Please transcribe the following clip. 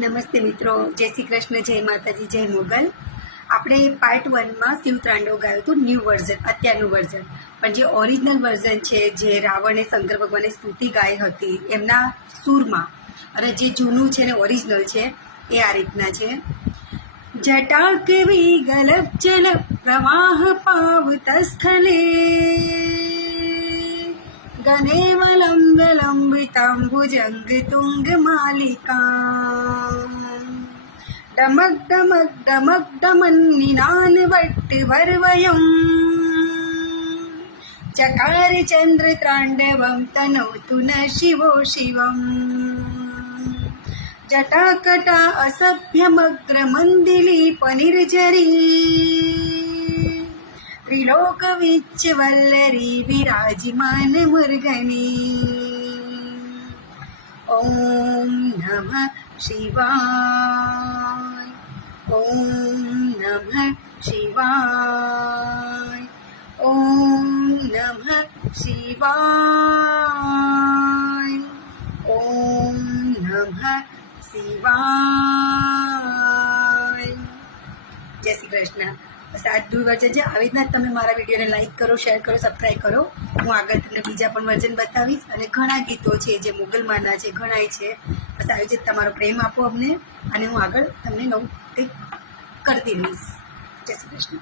નમસ્તે મિત્રો, જય શ્રી કૃષ્ણ, જય માતાજી, જય મોગલ. આપણે પાર્ટ 1 માં શિવ તાંડવ ગાયું હતું, ન્યૂ વર્ઝન, અત્યારનું વર્ઝન. પણ જે ઓરિજિનલ વર્ઝન છે, જે રાવણે શંકર ભગવાને સ્તુતિ ગાઈ હતી એમના સૂરમાં, અને જે જૂનું છે ને ઓરિજિનલ છે એ આ રીતના છે. જટાક વિગલપ જલ પ્રવાહ પાવતસ્થલે ગનેવલંબ લંબિતાંબુજંગ તુંગ માલિકા ડમક ડમક ડમક ડમન નિનાન વટ્ટ વર્વયમ ચકાર ચંદ્ર ત્રાંડવમ તનોતુ ન શિવો શિવમ જટાકટા અસભ્યમગ્ર મંદિલી પનિર્જરી ત્રિલોક વિચ્ચ વલ્લરી વિરાજમાન મુર્ગની. ઓમ નમઃ શિવાય, ઓમ નમઃ શિવાય, ઓમ નમઃ શિવાય, ઓમ નમઃ શિવાય. જય શ્રી કૃષ્ણ. બસ આ દૂર વર્જન છે. આવી રીતના તમે મારા વિડીયોને લાઈક કરો, શેર કરો, સબસ્ક્રાઈબ કરો. હું આગળ તમને બીજા પણ વર્જન બતાવીશ, અને ઘણા ગીતો છે જે મુગલમાના છે, ઘણાય છે. બસ આવી રીતે તમારો પ્રેમ આપો અમને, અને હું આગળ તમને નવું કંઈક કરતી રહીશ. જય શ્રી કૃષ્ણ.